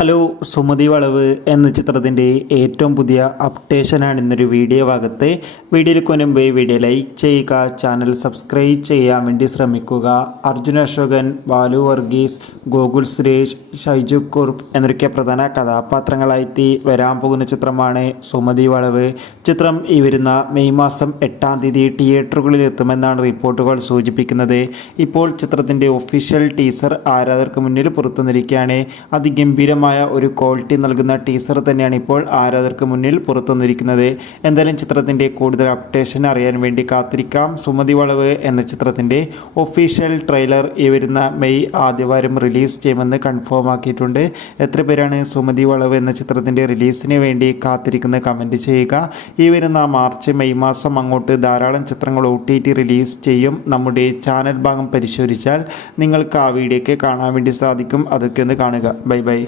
Hello, Sumathi വളവ് എന്ന ചിത്രത്തിൻ്റെ ഏറ്റവും പുതിയ അപ്ഡേഷനാണ് ഇന്നൊരു വീഡിയോ ഭാഗത്ത്. വീഡിയോയ്ക്ക് മുൻപ് വീഡിയോ ലൈക്ക് ചെയ്യുക, ചാനൽ സബ്സ്ക്രൈബ് ചെയ്യാൻ വേണ്ടി ശ്രമിക്കുക. അർജുൻ അശോകൻ, ബാലു വർഗീസ്, ഗോകുൽ സുരേഷ്, ഷൈജു കുറുപ്പ് എന്നൊക്കെ പ്രധാന കഥാപാത്രങ്ങളായി വരാൻ പോകുന്ന ചിത്രമാണ് സുമതി വളവ്. ചിത്രം ഈ വരുന്ന മെയ് മാസം 8-ാം തീയതി തിയേറ്ററുകളിൽ എത്തുമെന്നാണ് റിപ്പോർട്ടുകൾ സൂചിപ്പിക്കുന്നത്. ഇപ്പോൾ ചിത്രത്തിൻ്റെ ഒഫീഷ്യൽ ടീസർ ആരാധകർക്ക് മുന്നിൽ പുറത്തുവന്നിരിക്കുകയാണ്. അതിഗംഭീരമായ ഒരു ക്വാളിറ്റി നൽകുന്ന ടീസർ തന്നെയാണ് ഇപ്പോൾ ആരാധകർക്ക് മുന്നിൽ പുറത്തുവന്നിരിക്കുന്നത്. എന്തായാലും ചിത്രത്തിൻ്റെ കൂടുതൽ അപ്ഡേഷൻ അറിയാൻ വേണ്ടി കാത്തിരിക്കാം. സുമതി വളവ് എന്ന ചിത്രത്തിൻ്റെ ഒഫീഷ്യൽ ട്രെയിലർ ഈ വരുന്ന മെയ് ആദ്യവാരം റിലീസ് ചെയ്യുമെന്ന് കൺഫേം ആക്കിയിട്ടുണ്ട്. എത്ര പേരാണ് സുമതി വളവ് എന്ന ചിത്രത്തിൻ്റെ റിലീസിന് വേണ്ടി കാത്തിരിക്കുന്നത് കമൻറ്റ് ചെയ്യുക. ഈ വരുന്ന മാർച്ച് മെയ് മാസം അങ്ങോട്ട് ധാരാളം ചിത്രങ്ങൾ OTT റിലീസ് ചെയ്യും. നമ്മുടെ ചാനൽ ഭാഗം പരിശോധിച്ചാൽ നിങ്ങൾക്ക് ആ വീഡിയോയ്ക്ക് കാണാൻ വേണ്ടി സാധിക്കും. അതൊക്കെ ഒന്ന് കാണുക. Bye bye.